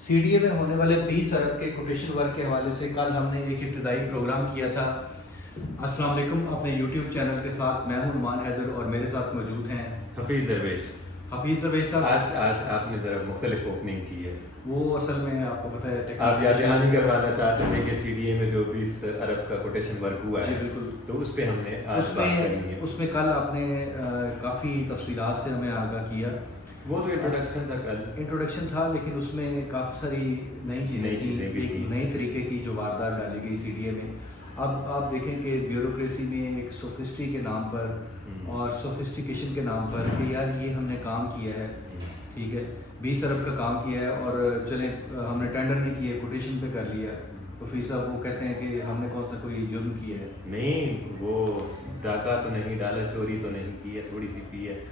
C D A میں ہونے والے 20 ارب کے کوٹیشن ورک کے حوالے سے کل ہم نے ایک ابتدائی پروگرام کیا تھا. السلام علیکم. اپنے یوٹیوب چینل کے ساتھ میں ہوں نعمان حیدر اور میرے ساتھ موجود ہیں حفیظ درویش. حفیظ درویش صاحب. آج آپ نے ذرا مختلف اوپننگ کی ہے. وہ اصل میں آپ کو پتہ ہے آپ یاد دہانی کروانا چاہتے تھے کہ سی ڈی اے میں جو 20 ارب کا کوٹیشن ورک ہوا ہے. جی بالکل. تو اس پہ ہم نے آج بات کرنی ہے. اس میں کل آپ نے کافی تفصیلات سے ہمیں آگاہ کیا. وہ تو انٹروڈکشن تھا, کل انٹروڈکشن تھا, لیکن اس میں کافی ساری نئی چیزیں بھی تھی, نئی طریقے کی جو واردات ڈالی گئی سی ڈی اے میں. اب آپ دیکھیں کہ بیوروکریسی میں ایک سوفسٹی کے نام پر اور سوفسٹیکیشن کے نام پر کہ یار یہ ہم نے کام کیا ہے, ٹھیک ہے, 20 ارب کا کام کیا ہے اور چلیں ہم نے ٹینڈر نہیں کیا, کوٹیشن پہ کر لیا. حفیظ صاحب وہ کہتے ہیں کہ ہم نے کون سا کوئی جرم کیا ہے. نہیں, وہ ڈاکہ تو نہیں ڈالا, چوری تو نہیں کی ہے, تھوڑی سی کی ہے.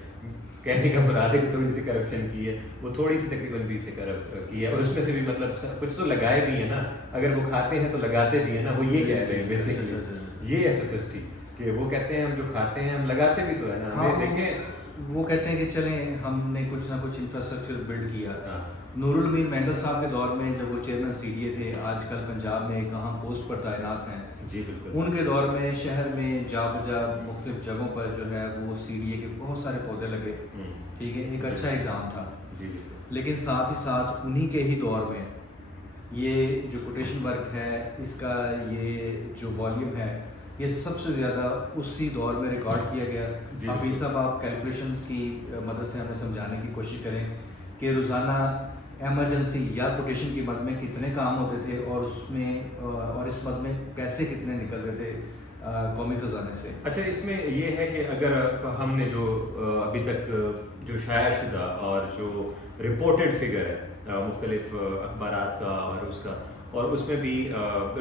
کہنے کا مراد ہے کہ تھوڑی سی کرپشن کی ہے, وہ تھوڑی سی تقریباً 20 سے کی ہے. اور اس میں سے بھی مطلب کچھ تو لگائے بھی ہیں نا, اگر وہ کھاتے ہیں تو لگاتے بھی ہیں نا. وہ یہ کہہ رہے ہیں بیسکلی, یہ ہے سوفسٹی کہ وہ کہتے ہیں ہم جو کھاتے ہیں ہم لگاتے بھی تو ہے نا. ہمیں دیکھیں, وہ کہتے ہیں کہ چلیں ہم نے کچھ نہ کچھ انفراسٹرکچر بلڈ کیا. نور الامین مینڈل صاحب کے دور میں جب وہ چیئرمین سی ڈی اے تھے, آج کل پنجاب میں کہاں پوسٹ پر تعینات ہیں, جی بالکل, ان کے دور میں شہر میں جا بجا مختلف جگہوں پر جو ہے وہ سی ڈی اے کے بہت سارے پودے لگے, ٹھیک ہے, ایک اچھا اقدام تھا. جی. لیکن ساتھ ہی ساتھ انہی کے ہی دور میں یہ جو کوٹیشن ورک ہے, اس کا یہ جو والیوم ہے, یہ سب سے زیادہ اسی دور میں ریکارڈ کیا گیا. حفیظ صاحب آپ کیلکولیشنز کی مدد سے ہمیں سمجھانے کی کوشش کریں کہ روزانہ ایمرجنسی یا کوٹیشن کی مد میں کتنے کام ہوتے تھے اور اس میں اور اس مد میں پیسے کتنے نکلتے تھے قومی خزانے سے. اچھا, اس میں یہ ہے کہ اگر ہم نے جو ابھی تک جو شائع شدہ اور جو رپورٹڈ فگر ہے مختلف اخبارات کا اور اس کا, اور اس میں بھی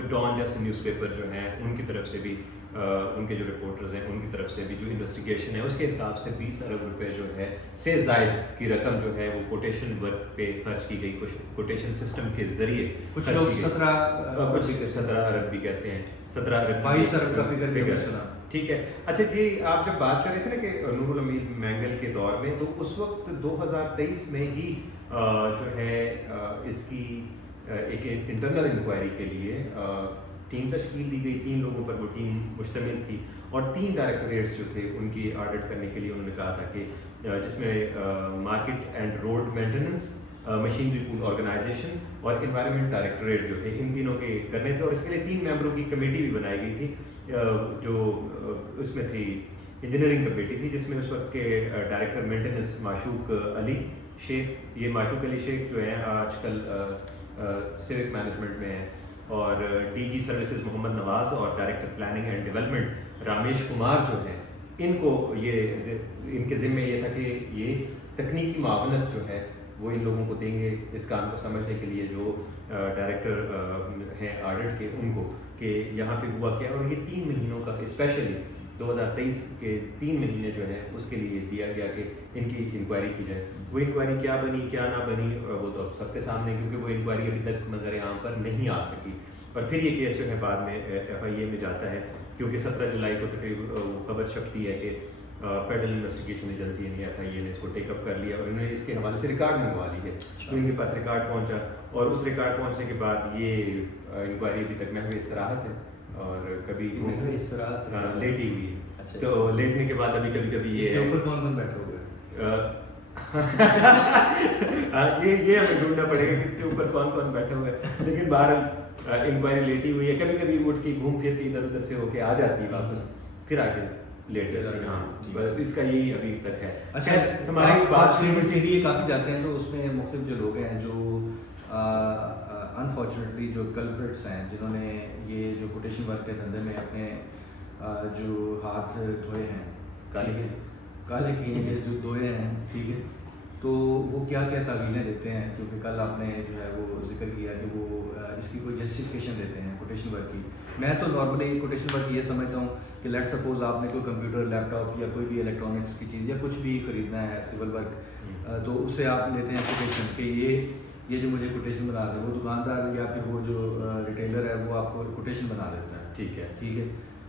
ڈان جیسے نیوز پیپر جو ہیں ان کی طرف سے بھی, ان کے جو رپورٹرز ہیں ان کی طرف سے بھی جو انویسٹیگیشن ہے اس کے حساب سے 20 ارب روپے جو ہے سے زائد کی رقم جو ہے وہ کوٹیشن ورک پہ خرچ کی گئی. کوٹیشن سسٹم کے ذریعے کچھ لوگ 17 ارب بھی کہتے ہیں, 17 ارب 22 ارب کا فگر سنا. ٹھیک ہے. اچھا جی, آپ جب بات کر رہے تھے نا کہ نور الامین مینگل کے دور میں, تو اس وقت 2023 میں ہی جو ہے اس کی ایک انٹرنل انکوائری کے لیے ٹیم تشکیل دی گئی. 3 لوگوں پر وہ ٹیم مشتمل تھی اور 3 ڈائریکٹوریٹس جو تھے ان کی آڈٹ کرنے کے لیے انہوں نے کہا تھا کہ جس میں market and road maintenance, machinery pool organisation اور انوائرمنٹ ڈائریکٹوریٹ جو تھے, ان تینوں کے کرنے تھے. اور اس کے لیے 3 ممبروں کی کمیٹی بھی بنائی گئی تھی, جو اس میں تھی انجینئرنگ کمیٹی تھی, جس میں اس وقت کے ڈائریکٹر مینٹیننس معشوق علی شیخ, یہ معشوق علی شیخ جو ہیں آج کل سیوک مینجمنٹ میں ہیں, اور ڈی جی سروسز محمد نواز, اور director planning and development Ramesh Kumar جو ہیں, ان کو یہ ان کے ذمے یہ تھا کہ یہ تکنیکی معاونت جو ہے وہ ان لوگوں کو دیں گے اس کام کو سمجھنے کے لیے, جو ڈائریکٹر ہیں آڈٹ کے, ان کو کہ یہاں پہ ہوا کیا. اور یہ 3 مہینوں کا اسپیشلی 2023 کے 3 مہینے جو ہیں اس کے لیے دیا گیا کہ ان کی انکوائری کی جائے. وہ انکوائری کیا بنی کیا نہ بنی وہ تو سب کے سامنے, کیونکہ وہ انکوائری ابھی تک منظر عام پر نہیں آ سکی. اور پھر یہ کیس جو ہے بعد میں ایف آئی اے میں جاتا ہے, کیونکہ 17 جولائی کو تقریباً وہ خبر چھپتی ہے کہ فیڈرل انویسٹیگیشن ایجنسی یعنی ایف آئی اے نے اس کو ٹیک اپ کر لیا اور انہوں نے اس کے حوالے سے ریکارڈ منگوا لی ہے. تو ان کے پاس ریکارڈ پہنچا, اور اس ریکارڈ پہنچنے کے بعد یہ انکوائری ابھی تک محو استراحت ہے اور کبھی لیٹی ہوئی ہے. تو لیٹنے کے بعد ابھی کبھی یہ اوپر کون بیٹھا ہوا ہے, یہ ہمیں ڈھونڈنا پڑے گا کہ اس کے اوپر کون بیٹھا ہوا ہے. لیکن بہرحال انکوائری لیٹی ہوئی ہے, کبھی کبھی اٹھ کے گھوم پھر کے ادھر ادھر سے ہو کے آ جاتی ہے واپس, پھر آ کے لیٹ جاتی ہے. ہاں, اس کا یہی ابھی تک ہے. اچھا, ہماری بات سی ڈی اے کافی جاتے ہیں تو اس میں مختلف جو لوگ ہیں جو انفارچونیٹلی جو کلپریٹس ہیں, جنہوں نے یہ جو کوٹیشن ورک کے دھندے میں اپنے جو ہاتھ دھوئے ہیں, کالے کیے ہیں, جو دھوئے ہیں, ٹھیک ہے, تو وہ کیا کیا تعویلیں دیتے ہیں. کیونکہ کل آپ نے جو ہے وہ ذکر کیا کہ وہ اس کی کوئی جسٹیفیکیشن دیتے ہیں کوٹیشن ورک کی. میں تو نارملی کوٹیشن ورک یہ سمجھتا ہوں کہ لیٹ سپوز آپ نے کوئی کمپیوٹر, لیپ ٹاپ یا کوئی بھی الیکٹرانکس کی چیز یا کچھ بھی خریدنا ہے سول ورک, تو اس سے آپ لیتے ہیں کوٹیشن کہ یہ جو مجھے کوٹیشن بنا دے. وہ دکاندار یا پھر وہ جو ریٹیلر ہے وہ آپ کو کوٹیشن بنا دیتا ہے, ٹھیک ہے.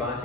5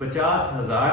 50,000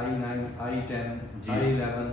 I9, I10, I11,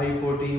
I14,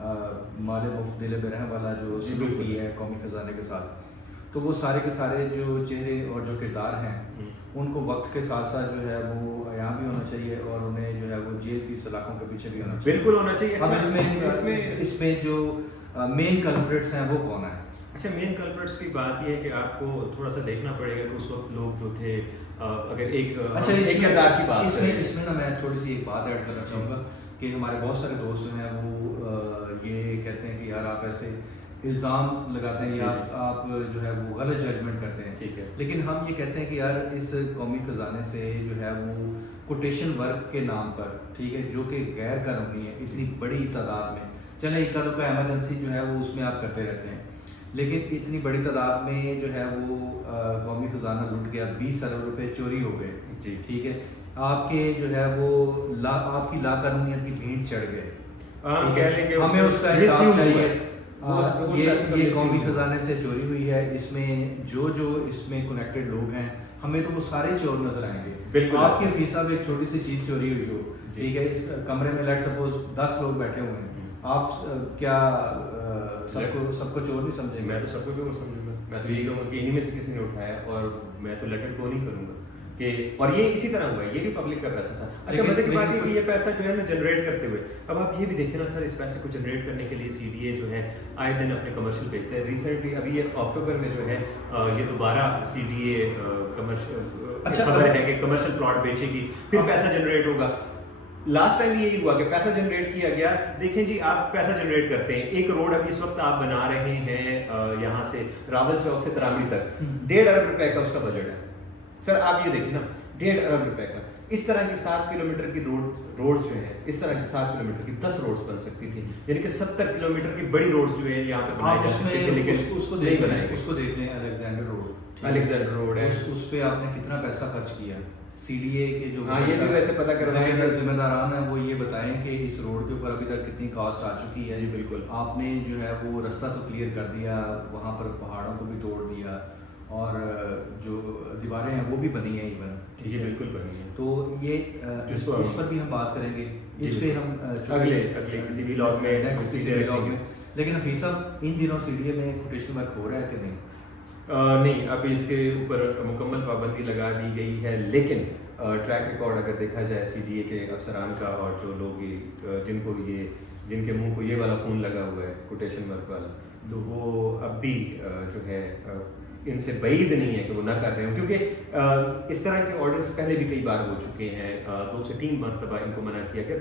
مال مفت دل برہم والا جو جی سلوک بالکل کی ہے قومی خزانے کے ساتھ، تو وہ سارے کے سارے جو چہرے اور جو کردار ہیں ان کو وقت کے ساتھ ساتھ جو ہے وہ عیاں بھی ہونا چاہیے اور انہیں جو ہے وہ جیل کی سلاخوں کے پیچھے بھی ہونا چاہیے. بالکل ہونا چاہیے. اب اس میں جو مین کلپریٹس ہیں وہ کون ہیں؟ اچھا مین کلپریٹس کی بات یہ ہے کہ آپ کو تھوڑا سا دیکھنا پڑے گا کہ اس وقت لوگ جو تھے اگر ایک کردار کی بات کریں اس میں نا میں تھوڑی سی ایک بات ایڈ کرنا چاہوں گا کہ ہمارے بہت سارے دوست جو ہیں وہ یہ کہتے ہیں کہ یار آپ ایسے الزام لگاتے ہیں یا آپ جو ہے وہ غلط ججمنٹ کرتے ہیں. ٹھیک ہے. لیکن ہم یہ کہتے ہیں کہ یار اس قومی خزانے سے جو ہے وہ کوٹیشن ورک کے نام پر، ٹھیک ہے، جو کہ غیر قانونی ہے اتنی بڑی تعداد میں، چلے ایک کا ایمرجنسی جو ہے وہ اس میں آپ کرتے رہتے ہیں، لیکن اتنی بڑی تعداد میں جو ہے وہ قومی خزانہ لٹ گیا، 20 ارب روپے چوری ہو گئے. جی ٹھیک ہے. آپ کے جو ہے وہ آپ کی لا قانونیت کی بھینٹ چڑھ گئے. ہمیں اس کا حساب چاہیے. یہ قومی خزانے سے چوری ہوئی ہے، اس میں جو اس میں کنیکٹڈ لوگ ہیں ہمیں تو وہ سارے چور نظر آئیں گے. بالکل. آپ کے حفیظ صاحب ایک چھوٹی سی چیز چوری ہوئی ہو، ٹھیک ہے، اس کمرے میں لیٹ سپوز 10 لوگ بیٹھے ہوئے ہیں، آپ کیا سب کو چور نہیں سمجھیں گے؟ میں تو سب کو چور سمجھوں گا. میں تو یہی کہوں گا کہ انہیں میں سے کسی نے اٹھایا اور میں تو لیٹ اٹ گو نہیں کروں گا کہ اور یہ اسی طرح ہوا ہے، یہ بھی پبلک کا پیسہ تھا. اچھا مزے کی بات ہے کہ یہ پیسہ جو ہے نا جنریٹ کرتے ہوئے، اب آپ یہ بھی دیکھیں نا سر، اس پیسے کو جنریٹ کرنے کے لیے CDA جو ہے آئے دن اپنے کمرشل بھیجتے ہیں. ریسنٹلی ابھی یہ اکتوبر میں جو ہے یہ دوبارہ CDA کمرشل خبر ہے کہ کمرشل پلاٹ بیچے گی، پھر پیسہ جنریٹ ہوگا. لاسٹ ٹائم یہی ہوا کہ پیسہ جنریٹ کیا گیا. دیکھیں جی آپ پیسہ جنریٹ کرتے ہیں، ایک روڈ ابھی اس وقت آپ بنا رہے ہیں یہاں سے راول چوک سے تراوڑی تک، 1.5 ارب روپے کا اس کا بجٹ ہے. سر آپ یہ دیکھیں نا 1.5 ارب روپے کا، اس طرح کی 7 کلومیٹر کی روڈز جو ہیں، اس طرح کی 7 کلومیٹر کی 10 روڈز بن سکتی تھی، یعنی کہ 70 کلومیٹر کی بڑی روڈز جو ہے یہاں پہ بنائی جا سکتی تھی، لیکن اس کو نہیں بنائی گئی. اس کو دیکھ لیں، الیگزینڈر روڈ ہے، اس پہ آپ نے کتنا پیسہ خرچ کیا. CDA کے جو یہ بھی ویسے پتہ کروانا ذمہ داران ہیں وہ یہ بتائیں کہ اس روڈ کے اوپر ابھی تک کتنی کاسٹ آ چکی ہے. جی بالکل. آپ نے جو ہے وہ رستہ تو کلیئر کر دیا، وہاں پر پہاڑوں کو بھی توڑ دیا اور جو دیواریں ہیں وہ بھی بنی ہیں ایون. جی بالکل بنی ہیں. تو یہ اس پر بھی ہم بات کریں گے، اس پہ ہم اگلے کسی بھی لاگ میں نیکسٹ کسی بھی لاگ میں. لیکن حفیظ صاحب ان دنوں CDA میں کوٹیشن ورک ہو رہا ہے کہ نہیں؟ نہیں، ابھی اس کے اوپر مکمل پابندی لگا دی گئی ہے، لیکن ٹریک ریکارڈ اگر دیکھا جائے CDA کے افسران کا اور جو لوگ جن کے منہ کو یہ والا خون لگا ہوا ہے کوٹیشن ورک والا، تو وہ اب بھی جو ہے ان سے بعید نہیں ہے کہ وہ نہ کر رہے ہوں، کیونکہ اس طرح کے آرڈرز پہلے بھی کئی بار ہو چکے ہیں. 2 سے 3 مرتبہ ان کو منع کیا گیا.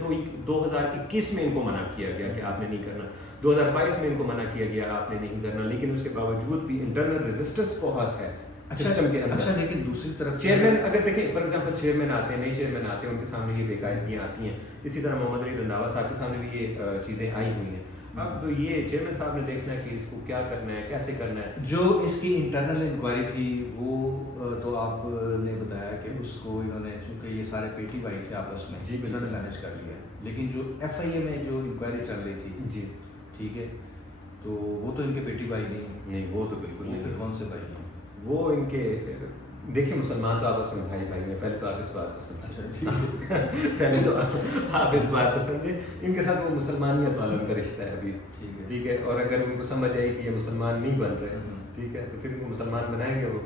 2021 میں ان کو منع کیا گیا کہ آپ نے نہیں کرنا، 2022 میں ان کو منع کیا گیا آپ نے نہیں کرنا، لیکن اس کے باوجود بھی انٹرنل ریزسٹنس بہت ہے سسٹم کے اندر. اچھا لیکن دوسری طرف چیئرمین اگر دیکھیں فار ایگزامپل چیئرمین آتے ہیں، نئے چیئرمین آتے ہیں، ان کے سامنے یہ بےقاعدگیاں آتی ہیں. اسی طرح محمد علی رنداوا صاحب کے سامنے بھی یہ چیزیں آئی ہوئی ہیں. اب تو یہ چیئرمین صاحب نے دیکھنا ہے کہ اس کو کیا کرنا ہے، کیسے کرنا ہے. جو اس کی انٹرنل انکوائری تھی وہ تو آپ نے بتایا کہ اس کو انہوں نے، چونکہ یہ سارے پیٹی بھائی تھے آپس میں، جی انہوں نے مینیج کر لیا. لیکن جو FIA میں جو انکوائری چل رہی تھی، جی ٹھیک ہے، تو وہ تو ان کے پیٹی بھائی نہیں، وہ تو بالکل نہیں. کون سے بھائی ہیں وہ ان کے دیکھیے مسلمان تو آپس میں بھائی ہیں. پہلے تو آپ اس بات کو سمجھیں، پہلے تو آپ اس بات کو سمجھیں، ان کے ساتھ وہ مسلمانیت والا ان کا رشتہ ہے ابھی، ٹھیک ہے. اور اگر ان کو سمجھ آئی کہ یہ مسلمان نہیں بن رہے، ٹھیک ہے، تو پھر ان کو مسلمان بنائیں گے وہ.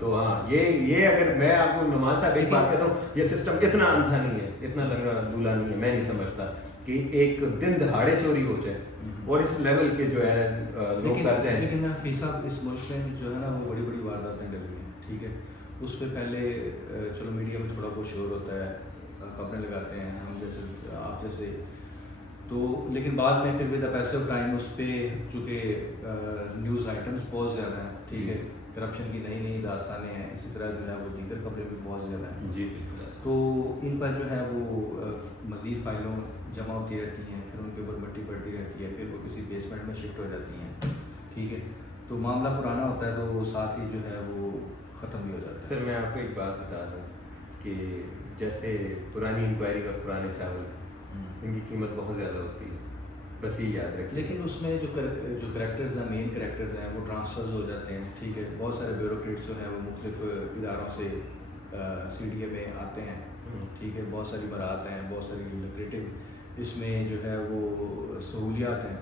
تو ہاں یہ اگر میں آپ کو نماز صاحب ایک بات کہتا ہوں، یہ سسٹم اتنا اندھا نہیں ہے، اتنا لنگڑا لولا نہیں ہے. میں نہیں سمجھتا کہ ایک دن دہاڑے چوری ہو جائے اور اس لیول کے جو ہے لوگ کر جائیں. لیکن حفیظ صاحب اس ملک میں جو ہے نا وہ بڑی بڑی وارداتیں کر رہی ہیں، ٹھیک ہے. اس پہ پہلے چلو میڈیا میں تھوڑا بہت شور ہوتا ہے، خبریں لگاتے ہیں ہم جیسے آپ جیسے، تو لیکن بعد میں پھر with the piece of time اس پہ چونکہ نیوز آئٹمس بہت زیادہ ہیں، ٹھیک ہے، کرپشن کی نئی داستانیں ہیں، اسی طرح جو ہے وہ دیگر خبریں بھی بہت زیادہ ہیں. جی تو ان پر جو ہے وہ مزید فائلوں جمع ہوتی رہتی ہیں، پھر ان کے اوپر مٹی پڑتی رہتی ہے، پھر وہ کسی بیسمنٹ میں شفٹ ہو جاتی ہیں، ٹھیک ہے. تو معاملہ پرانا ہوتا ہے تو وہ ساتھ ہی جو ہے وہ ختم بھی ہو جاتا ہے. سر میں آپ کو ایک بات بتا دوں کہ جیسے پرانی انکوائری اور پرانے چاول، ان کی قیمت بہت زیادہ ہوتی ہے، بس یہ یاد رکھیں. لیکن اس میں جو کریکٹرز ہیں، مین کریکٹرز ہیں، وہ ٹرانسفرز ہو جاتے ہیں، ٹھیک ہے. بہت سارے بیوروکریٹس جو ہیں وہ مختلف اداروں سے CDA میں آتے ہیں، ٹھیک ہے. بہت ساری برات ہیں، بہت ساری لوکریٹو اس میں جو ہے وہ سہولیات ہیں.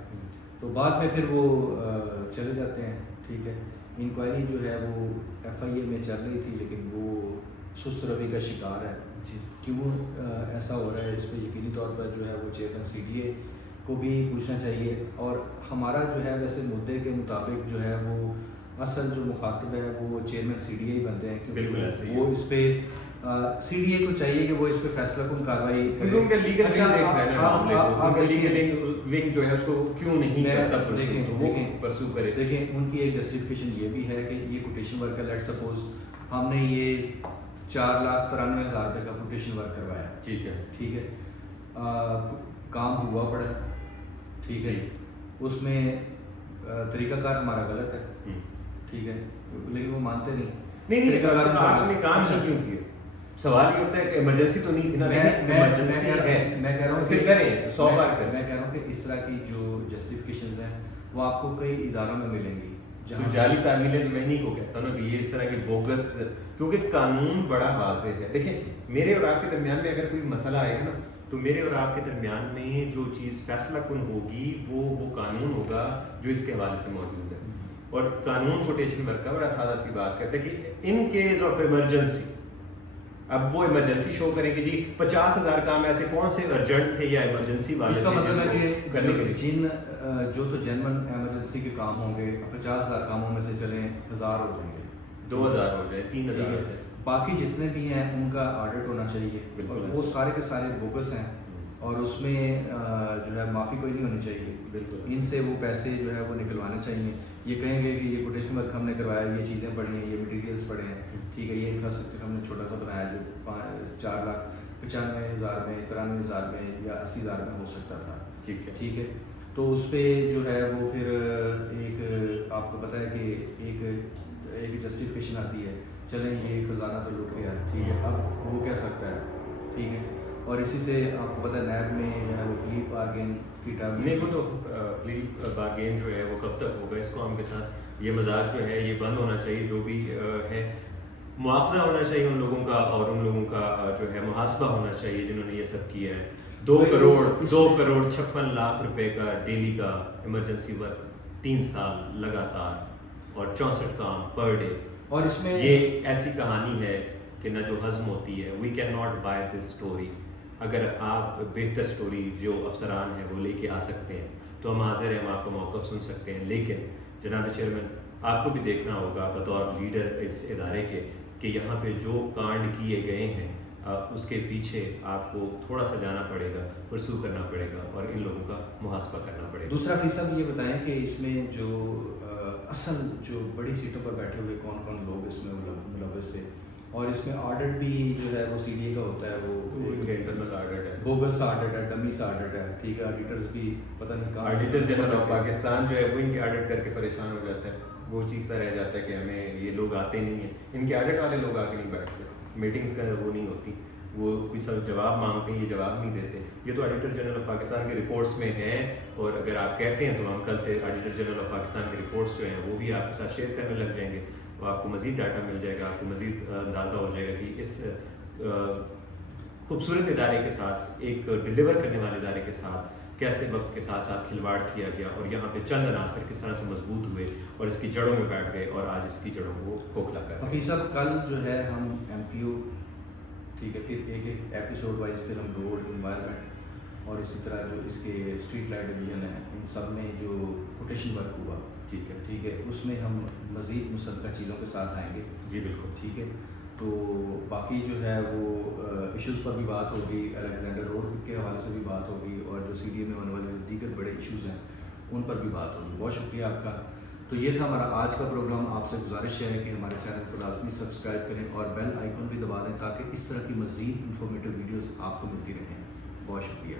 تو بعد میں پھر وہ چلے جاتے ہیں. ٹھیک ہے. انکوائری جو ہے وہ FIA میں چل رہی تھی لیکن وہ سست روی کا شکار ہے. کیوں ایسا ہو رہا ہے اس پہ یقینی طور پر جو ہے وہ چیئرمین CDA کو بھی پوچھنا چاہیے. اور ہمارا جو ہے ویسے مدعے کے مطابق جو ہے وہ اصل جو مخاطب ہے وہ چیئرمین CDA ہی بنتے ہیں, کیونکہ وہ اس پہ CDA کو چاہیے کہ وہ اس پہ فیصلہ کن کارروائی کرے. ان کا لیگل ونگ دیکھ رہے ہیں معاملے کو, ان کا لیگل ونگ جو ہے اس کو کیوں نہیں کرتا پرسو کرے. دیکھیں ان کی ایک جسٹیفیکیشن یہ بھی ہے کہ یہ کوٹیشن ورک ہے. لیٹ سپوز ہم نے یہ 4,93,000 روپے کا کوٹیشن ورک کروایا. ٹھیک ہے. ٹھیک ہے. کام ہوا پڑا. ٹھیک ہے. اس میں طریقہ کار ہمارا غلط ہے. ٹھیک ہے. لیکن وہ مانتے نہیں. آپ نے کام ہی کیوں کیا؟ سوال یہ ہوتا ہے کہ ایمرجنسی تو نہیں تھی نا. ایمرجنسی ہے, میں کہہ رہا ہوں پھر کریں 100 بار کریں. میں کہہ رہا ہوں کہ اس طرح کی جو جسٹیفیکیشنز ہیں وہ آپ کو کئی اداروں میں ملیں گی. تو جعلی تعمیلیں میں نہیں کو کہتا ہوں نا کہ یہ اس طرح کی بوگس, کیونکہ قانون بڑا واضح ہے. دیکھیں میرے اور آپ کے درمیان میں اگر کوئی مسئلہ آئے گا نا تو میرے اور آپ کے درمیان میں جو چیز فیصلہ کن ہوگی وہ قانون ہوگا جو اس کے حوالے سے موجود ہے. اور قانون کوٹیشن ورک کا بڑا سادہ سی بات کرتا ہے کہ ان کیس آف ایمرجنسی, اب وہ ایمرجنسی شو کریں کہ جی 50,000 کام ایسے کون سے ارجنٹ تھے یا ایمرجنسی والے. اس کا مطلب ہے کہ جو تو جنرل ایمرجنسی کے کام ہوں گے 50,000 کاموں میں سے چلیں 1,000 ہو جائیں گے, 2,000 ہو جائے, 3,000 ہو جائے, باقی جتنے بھی ہیں ان کا آڈٹ ہونا چاہیے. اور وہ سارے کے سارے بوگس ہیں اور اس میں جو ہے معافی کوئی نہیں ہونی چاہیے. بالکل ان سے وہ پیسے جو ہے وہ نکلوانے چاہیے. یہ کہیں گے کہ یہ کوٹیشن ورک ہم نے کروایا, یہ چیزیں پڑھی ہیں, یہ مٹیریلس پڑے ہیں. ٹھیک ہے. یہ انفراسٹرکچر ہم نے چھوٹا سا بنایا جو 4,95,000 میں 93,000 میں یا 80,000 میں ہو سکتا تھا. ٹھیک ہے. تو اس پہ جو ہے وہ پھر ایک آپ کو پتہ ہے کہ ایک جسٹیفیکیشن آتی ہے, چلیں یہ خزانہ تو لوٹ گیا. ٹھیک ہے. اب وہ کہہ سکتا ہے. ٹھیک ہے. اور اسی سے آپ کو پتہ ہے نیب میں جو ہے وہ پلی بارگین کی ٹرم نہیں, وہ تو پلی بارگین جو ہے وہ کب تک ہوگا اس قوم کے ساتھ. یہ مذاق جو ہے یہ بند ہونا چاہیے. جو بھی ہے مواخذہ ہونا چاہیے ان لوگوں کا, اور ان لوگوں کا جو ہے محاسبہ ہونا چاہیے جنہوں نے یہ سب کیا ہے. 2 کروڑ 56 لاکھ روپے کا ڈیلی کا ایمرجنسی ورک 3 سال لگاتار اور 64 کام پر ڈے. اور اس میں یہ ایسی کہانی ہے کہ نہ جو ہضم ہوتی ہے. We can not buy this story. اگر آپ بہتر اسٹوری جو افسران ہیں وہ لے کے آ سکتے ہیں تو ہم حاضر ہیں, ہم آپ کا موقف سن سکتے ہیں. لیکن جناب چیئرمین آپ کو بھی دیکھنا ہوگا بطور لیڈر اس ادارے کے کہ یہاں پہ جو کانڈ کیے گئے ہیں اس کے پیچھے آپ کو تھوڑا سا جانا پڑے گا, پرسو کرنا پڑے گا اور ان لوگوں کا محاسبہ کرنا پڑے گا. دوسرا فیصد یہ بتائیں کہ اس میں جو اصل جو بڑی سیٹوں پر بیٹھے ہوئے کون کون لوگ اس میں ملوث سے, اور اس میں آڈٹ بھی جو ہے وہ CDA کا ہوتا ہے, وہ انٹرنل آڈٹ ہے, بوگس آڈٹ ہے, ڈمیس آڈٹ ہے. ٹھیک ہے. آڈیٹرز بھی پتہ نہیں کہاں, آڈیٹر جنرل آف پاکستان جو ہے وہ ان کے آڈٹ کر کے پریشان ہو جاتا ہے. وہ چیختا رہ جاتا ہے کہ ہمیں یہ لوگ آتے نہیں ہیں. ان کے آڈٹ والے لوگ آ کے نہیں بیٹھتے, میٹنگس کا وہ نہیں ہوتی, وہ کوئی سب جواب مانگتے ہیں, یہ جواب نہیں دیتے. یہ تو آڈیٹر جنرل آف پاکستان کے رپورٹس میں ہیں, اور اگر آپ کہتے ہیں تو ہم کل سے آڈیٹر جنرل آف پاکستان کے رپورٹس جو ہیں وہ بھی آپ کے ساتھ شیئر کرنے لگ جائیں گے. تو آپ کو مزید ڈاٹا مل جائے گا, آپ کو مزید اندازہ ہو جائے گا کہ اس خوبصورت ادارے کے ساتھ, ایک ڈلیور کرنے والے ادارے کے ساتھ کیسے وقت کے ساتھ ساتھ کھلواڑ کیا گیا, اور یہاں پہ چند عناصر کس طرح سے مضبوط ہوئے اور اس کی جڑوں میں بیٹھ گئے, اور آج اس کی جڑوں کو کھوکھلا کر. حفیظ صاحب کل جو ہے ہم MPO, ٹھیک ہے, پھر ایک ایپیسوڈ وائز پھر ہم روڈ انوائرمنٹ اور اسی طرح جو اس کے اسٹریٹ لائٹ ڈویژن ہے ان سب میں جو کوٹیشن ورک ہوا, ٹھیک ہے, اس میں ہم مزید مصدقہ چیزوں کے ساتھ آئیں گے. جی بالکل. ٹھیک ہے. تو باقی جو ہے وہ ایشوز پر بھی بات ہوگی, الیگزینڈر روڈ کے حوالے سے بھی بات ہوگی, اور جو CDA میں ہونے والے دیگر بڑے ایشوز ہیں ان پر بھی بات ہوگی. بہت شکریہ آپ کا. تو یہ تھا ہمارا آج کا پروگرام. آپ سے گزارش ہے کہ ہمارے چینل کو لازمی سبسکرائب کریں اور بیل آئیکن بھی دبا دیں تاکہ اس طرح کی مزید انفارمیٹیو ویڈیوز آپ کو ملتی رہیں. بہت شکریہ.